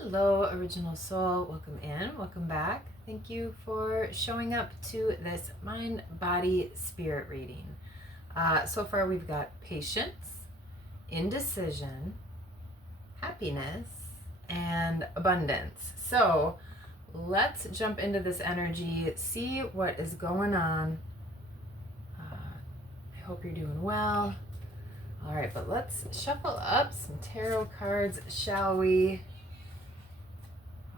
Hello, Original Soul. Welcome in. Welcome back. Thank you for showing up to this mind, body, spirit reading. So far, we've got patience, indecision, happiness, and abundance. So let's jump into this energy, see what is going on. I hope you're doing well. All right, but let's shuffle up some tarot cards, shall we?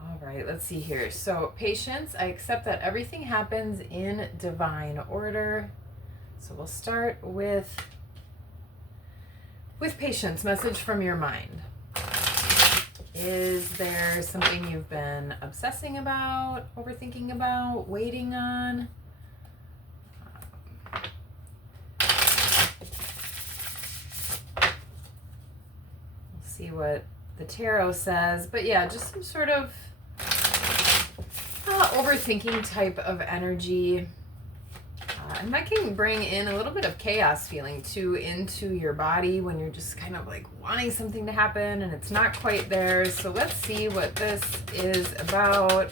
All right, let's see here. So, patience, I accept that everything happens in divine order. So, we'll start with patience, message from your mind. Is there something you've been obsessing about, overthinking about, waiting on? We'll see what the tarot says. But yeah, just some sort of overthinking type of energy. And that can bring in a little bit of chaos feeling too into your body when you're just kind of like wanting something to happen and it's not quite there. So let's see what this is about.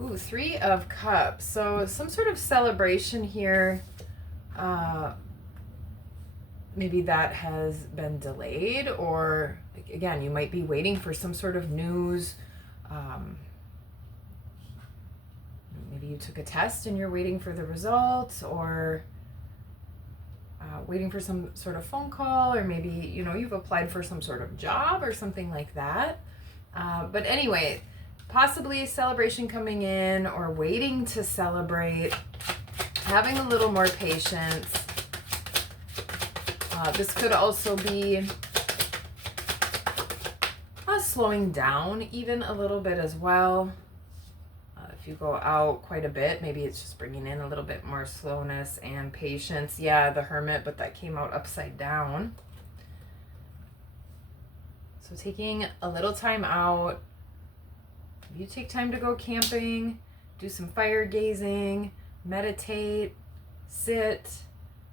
Ooh, 3 of Cups. So some sort of celebration here. Maybe that has been delayed, or again, you might be waiting for some sort of news. Maybe you took a test and you're waiting for the results, or waiting for some sort of phone call, or maybe, you've applied for some sort of job or something like that. But anyway, possibly a celebration coming in, or waiting to celebrate, having a little more patience. This could also be slowing down even a little bit as well. If you go out quite a bit, maybe it's just bringing in a little bit more slowness and patience. Yeah, the Hermit, but that came out upside down. So taking a little time out. You take time to go camping, do some fire gazing, meditate, sit.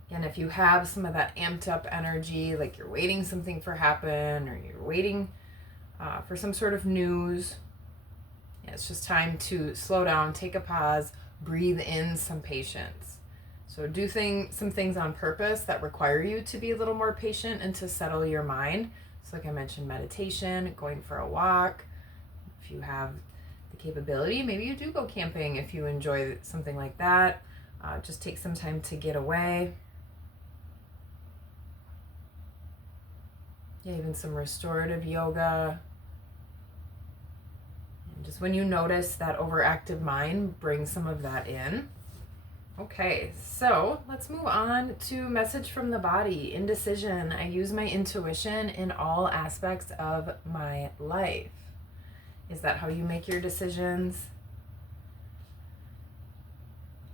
And if you have some of that amped up energy, like you're waiting something for happen, or you're waiting for some sort of news, yeah, it's just time to slow down, take a pause, breathe in some patience. So do some things on purpose that require you to be a little more patient and to settle your mind. So like I mentioned, meditation, going for a walk. If you have the capability, maybe you do go camping if you enjoy something like that. Just take some time to get away. Yeah, even some restorative yoga. And just when you notice that overactive mind, bring some of that in. Okay, so let's move on to message from the body, indecision. I use my intuition in all aspects of my life. Is that how you make your decisions?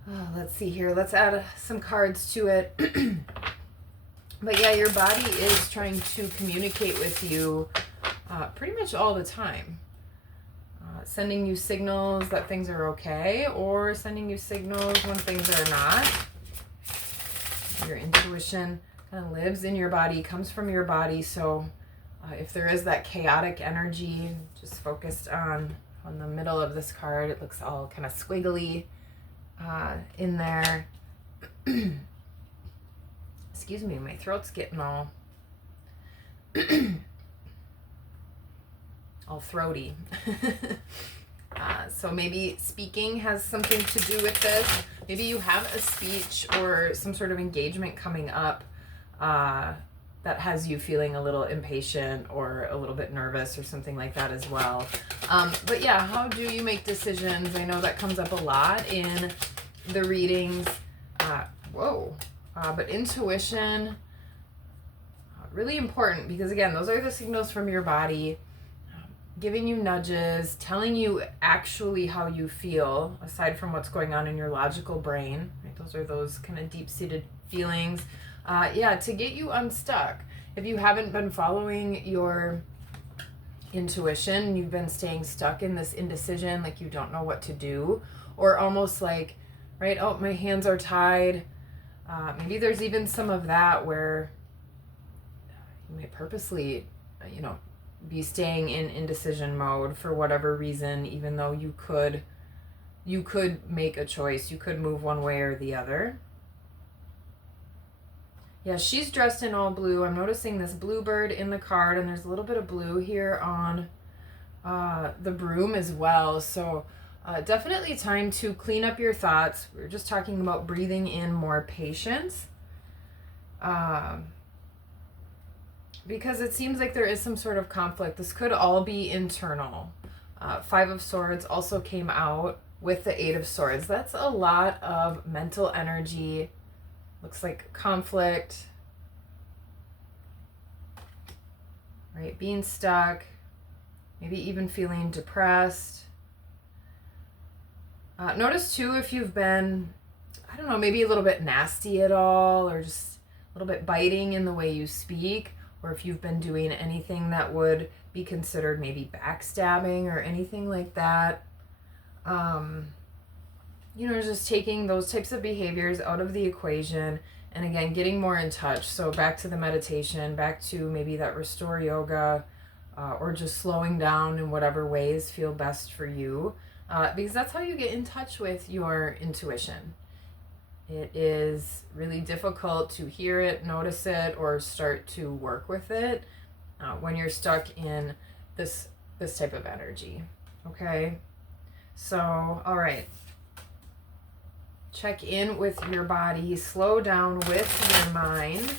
Oh, let's see here. Let's add some cards to it. But yeah, your body is trying to communicate with you pretty much all the time. Sending you signals that things are okay, or sending you signals when things are not. Your intuition kind of lives in your body, comes from your body. So if there is that chaotic energy, just focused on the middle of this card, it looks all kind of squiggly in there. Excuse me, my throat's getting all throaty. So maybe speaking has something to do with this. Maybe you have a speech or some sort of engagement coming up that has you feeling a little impatient or a little bit nervous or something like that as well. But yeah, how do you make decisions? I know that comes up a lot in the readings. But intuition, really important, because again, those are the signals from your body, giving you nudges, telling you actually how you feel, aside from what's going on in your logical brain. Right? Those are those kind of deep-seated feelings. To get you unstuck. If you haven't been following your intuition, you've been staying stuck in this indecision, like you don't know what to do, or almost like, right, oh, my hands are tied. Maybe there's even some of that where You may purposely, be staying in indecision mode for whatever reason, even though you could make a choice. You could move one way or the other. Yeah, she's dressed in all blue. I'm noticing this bluebird in the card, and there's a little bit of blue here on the broom as well. So definitely time to clean up your thoughts. We were just talking about breathing in more patience. Because it seems like there is some sort of conflict. This could all be internal. Five of Swords also came out with the Eight of Swords. That's a lot of mental energy. Looks like conflict, right? Being stuck, maybe even feeling depressed. Notice too if you've been, I don't know, maybe a little bit nasty at all, or just a little bit biting in the way you speak, or if you've been doing anything that would be considered maybe backstabbing or anything like that. Just taking those types of behaviors out of the equation, and again, getting more in touch. So back to the meditation, back to maybe that restore yoga, or just slowing down in whatever ways feel best for you, because that's how you get in touch with your intuition. It is really difficult to hear it, notice it, or start to work with it when you're stuck in this type of energy. Okay, so all right. Check in with your body, slow down with your mind.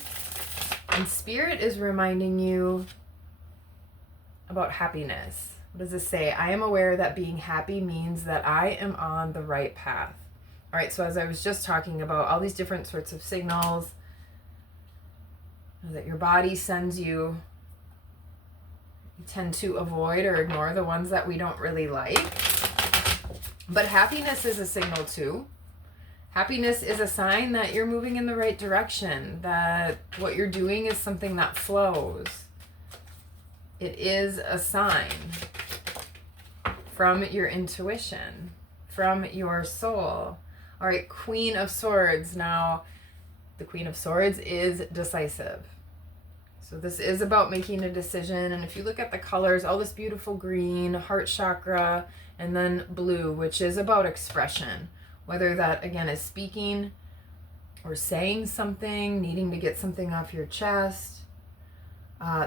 And Spirit is reminding you about happiness. What does this say? I am aware that being happy means that I am on the right path. All right, so as I was just talking about, all these different sorts of signals that your body sends you, we tend to avoid or ignore the ones that we don't really like. But happiness is a signal too. Happiness is a sign that you're moving in the right direction, that what you're doing is something that flows. It is a sign from your intuition, from your soul. All right, Queen of Swords. Now, the Queen of Swords is decisive. So this is about making a decision. And if you look at the colors, all this beautiful green, heart chakra, and then blue, which is about expression. Whether that, again, is speaking or saying something, needing to get something off your chest.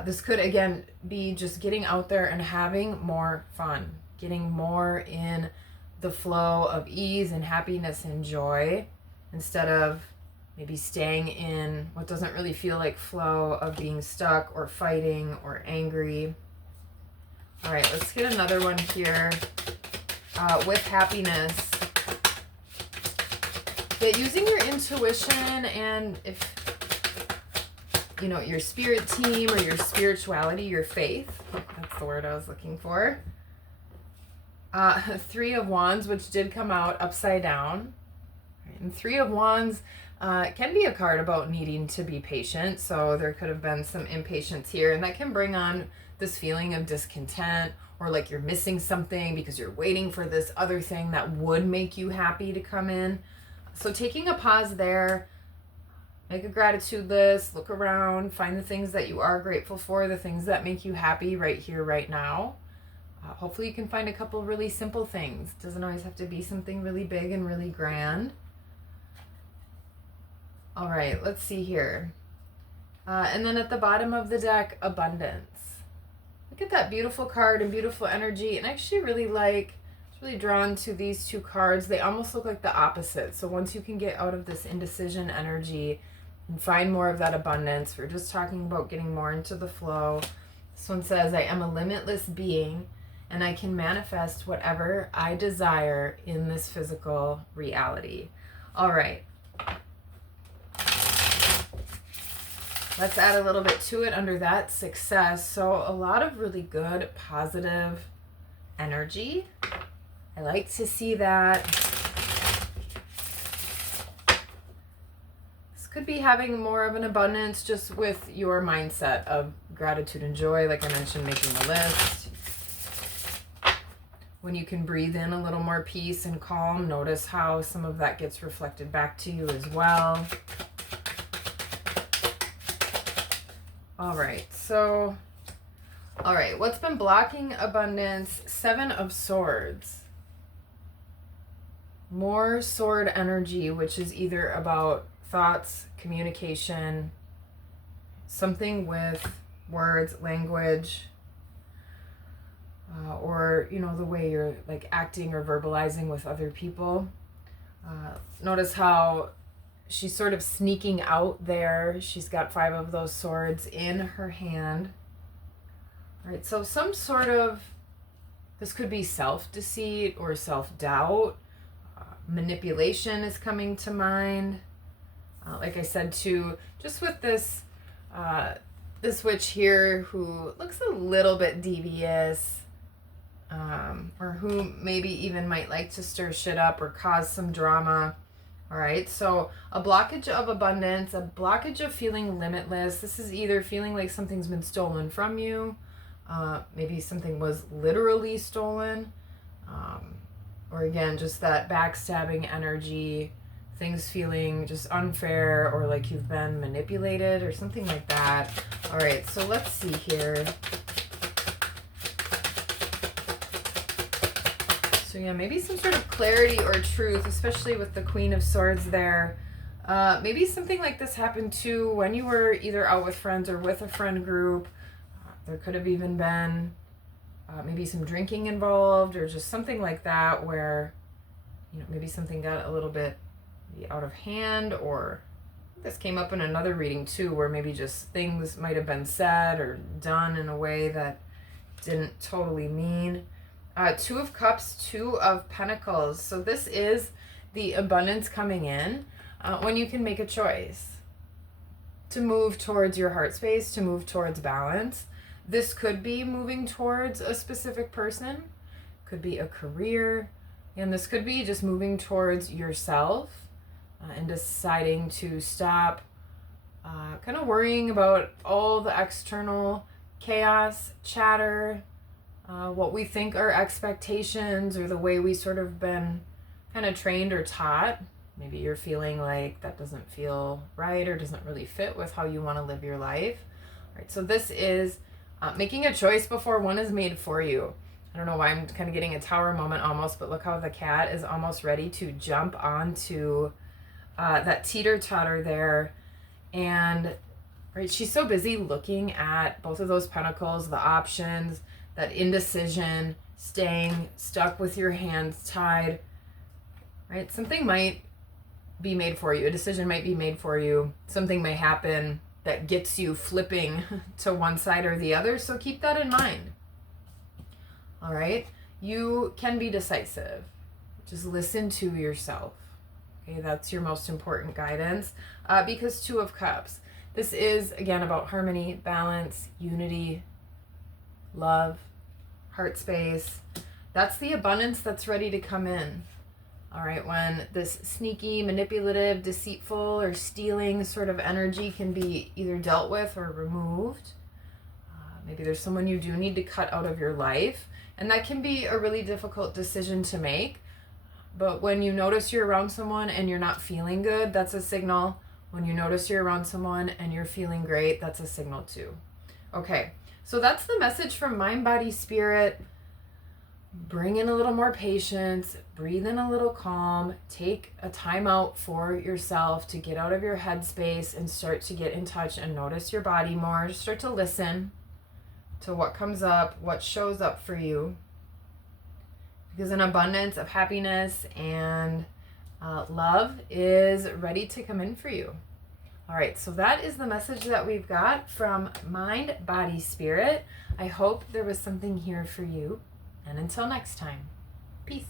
This could, again, be just getting out there and having more fun, getting more in the flow of ease and happiness and joy, instead of maybe staying in what doesn't really feel like flow of being stuck or fighting or angry. All right, let's get another one here with happiness. That using your intuition, and if, your spirit team or your spirituality, your faith, that's the word I was looking for. Three of Wands, which did come out upside down. And Three of Wands can be a card about needing to be patient. So there could have been some impatience here, and that can bring on this feeling of discontent, or like you're missing something because you're waiting for this other thing that would make you happy to come in. So taking a pause there, make a gratitude list, look around, find the things that you are grateful for, the things that make you happy right here, right now. Hopefully you can find a couple really simple things. It doesn't always have to be something really big and really grand. All right, let's see here. And then at the bottom of the deck, abundance. Look at that beautiful card and beautiful energy. And I actually really really drawn to these two cards. They almost look like the opposite. So once you can get out of this indecision energy and find more of that abundance, we're just talking about getting more into the flow. This one says, I am a limitless being, and I can manifest whatever I desire in this physical reality. All right. Let's add a little bit to it under that, success. So a lot of really good, positive energy. I like to see that. This could be having more of an abundance just with your mindset of gratitude and joy, like I mentioned, making a list. When you can breathe in a little more peace and calm, notice how some of that gets reflected back to you as well. All right, so, all right, what's been blocking abundance? 7 of Swords. More sword energy, which is either about thoughts, communication, something with words, language, or, you know, the way you're like acting or verbalizing with other people. Notice how she's sort of sneaking out there. She's got 5 of those swords in her hand. All right, so some sort of, this could be self-deceit or self-doubt. Manipulation is coming to mind. Like I said, too, just with this this witch here who looks a little bit devious, or who maybe even might like to stir shit up or cause some drama. All right, so a blockage of abundance, a blockage of feeling limitless. This is either feeling like something's been stolen from you, maybe something was literally stolen, or again, just that backstabbing energy, things feeling just unfair or like you've been manipulated or something like that. All right, so let's see here. So yeah, maybe some sort of clarity or truth, especially with the Queen of Swords there. Maybe something like this happened too when you were either out with friends or with a friend group. There could have even been maybe some drinking involved or just something like that where, you know, maybe something got a little bit out of hand, or this came up in another reading too where maybe just things might have been said or done in a way that didn't totally mean. 2 of Cups, 2 of Pentacles. So this is the abundance coming in when you can make a choice to move towards your heart space, to move towards balance. This could be moving towards a specific person, could be a career, and this could be just moving towards yourself and deciding to stop kind of worrying about all the external chaos, chatter, what we think are expectations or the way we sort of been kind of trained or taught. Maybe you're feeling like that doesn't feel right or doesn't really fit with how you want to live your life. All right, so this is making a choice before one is made for you. I don't know why I'm kind of getting a tower moment almost, but look how the cat is almost ready to jump onto that teeter-totter there. And right, she's so busy looking at both of those pentacles, the options, that indecision, staying stuck with your hands tied, right? Something might be made for you. A decision might be made for you. Something may happen that gets you flipping to one side or the other. So keep that in mind. All right. You can be decisive. Just listen to yourself. Okay. That's your most important guidance, because 2 of Cups, this is again about harmony, balance, unity, love, heart space. That's the abundance that's ready to come in. All right, when this sneaky, manipulative, deceitful, or stealing sort of energy can be either dealt with or removed. Maybe there's someone you do need to cut out of your life, and that can be a really difficult decision to make. But when you notice you're around someone and you're not feeling good, that's a signal. When you notice you're around someone and you're feeling great, that's a signal too. Okay, so that's the message from Mind, Body, Spirit. Bring in a little more patience, breathe in a little calm, take a time out for yourself to get out of your headspace and start to get in touch and notice your body more. Just start to listen to what comes up, what shows up for you. Because an abundance of happiness and love is ready to come in for you. All right, so that is the message that we've got from Mind, Body, Spirit. I hope there was something here for you. And until next time, peace.